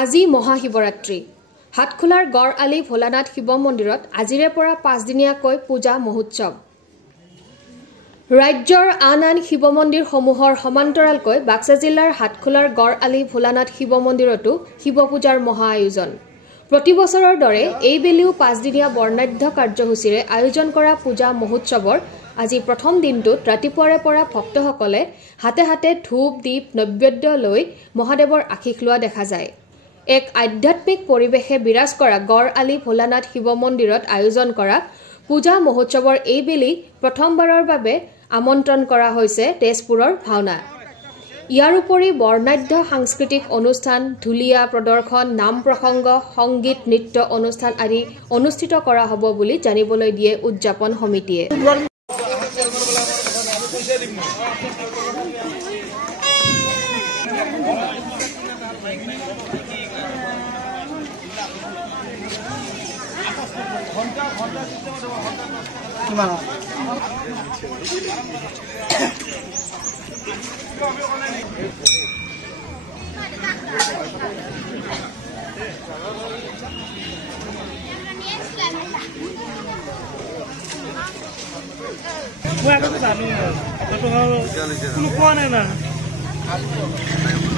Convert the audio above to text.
আজি মহাশিৱৰাত্ৰি হাটখোলাৰ গড় আলি ভোলানাথ শিৱ মন্দিৰত আজিৰে পৰা 5 দিনীয়াকৈ পূজা মহোৎসৱ ৰাজ্যৰ আন শিৱ মন্দিৰসমূহৰ সমান্তৰালকৈ বাক্সা জিলাৰ হাটখোলাৰ গড় আলি ভোলানাথ শিৱ মন্দিৰতো শিৱ পূজাৰ মহা আয়োজন প্ৰতি বছৰৰ দৰে এইবেলিও 5 দিনীয়া বৰ্ণাঢ্য কাৰ্যসূচীৰে আয়োজন কৰা পূজা মহোৎসৱৰ আজি প্ৰথম দিনটোত ৰাতিপুৱাৰে পৰা ভক্তসকলে হাতে হাতে ধূপ দীপ নৈবেদ্য লৈ মহাদেৱৰ আশীষ লোৱা দেখা যায় এক আধ্যাত্মিক পৰিৱেশে বিৰাজ কৰা গড় আলি ভোলানাথ শিৱ মন্দিৰত আয়োজন কৰা পূজা মহোৎসৱৰ এইবেলি প্ৰথমবাৰৰ বাবে আমন্ত্ৰণ কৰা হৈছে তেজপুৰৰ ভাওনা ইয়াৰ উপৰি বৰ্ণাঢ্য সাংস্কৃতিক অনুষ্ঠান ধুলিয়া প্ৰদৰ্শন নাম প্ৰসংগ সংগীত নৃত্য অনুষ্ঠান আদি অনুষ্ঠিত কৰা হ'ব বুলি জানিবলৈ দিয়ে উদযাপন সমিতিয়ে Bueno, pues a mí, no, no, no, no, no, no, no, no, no,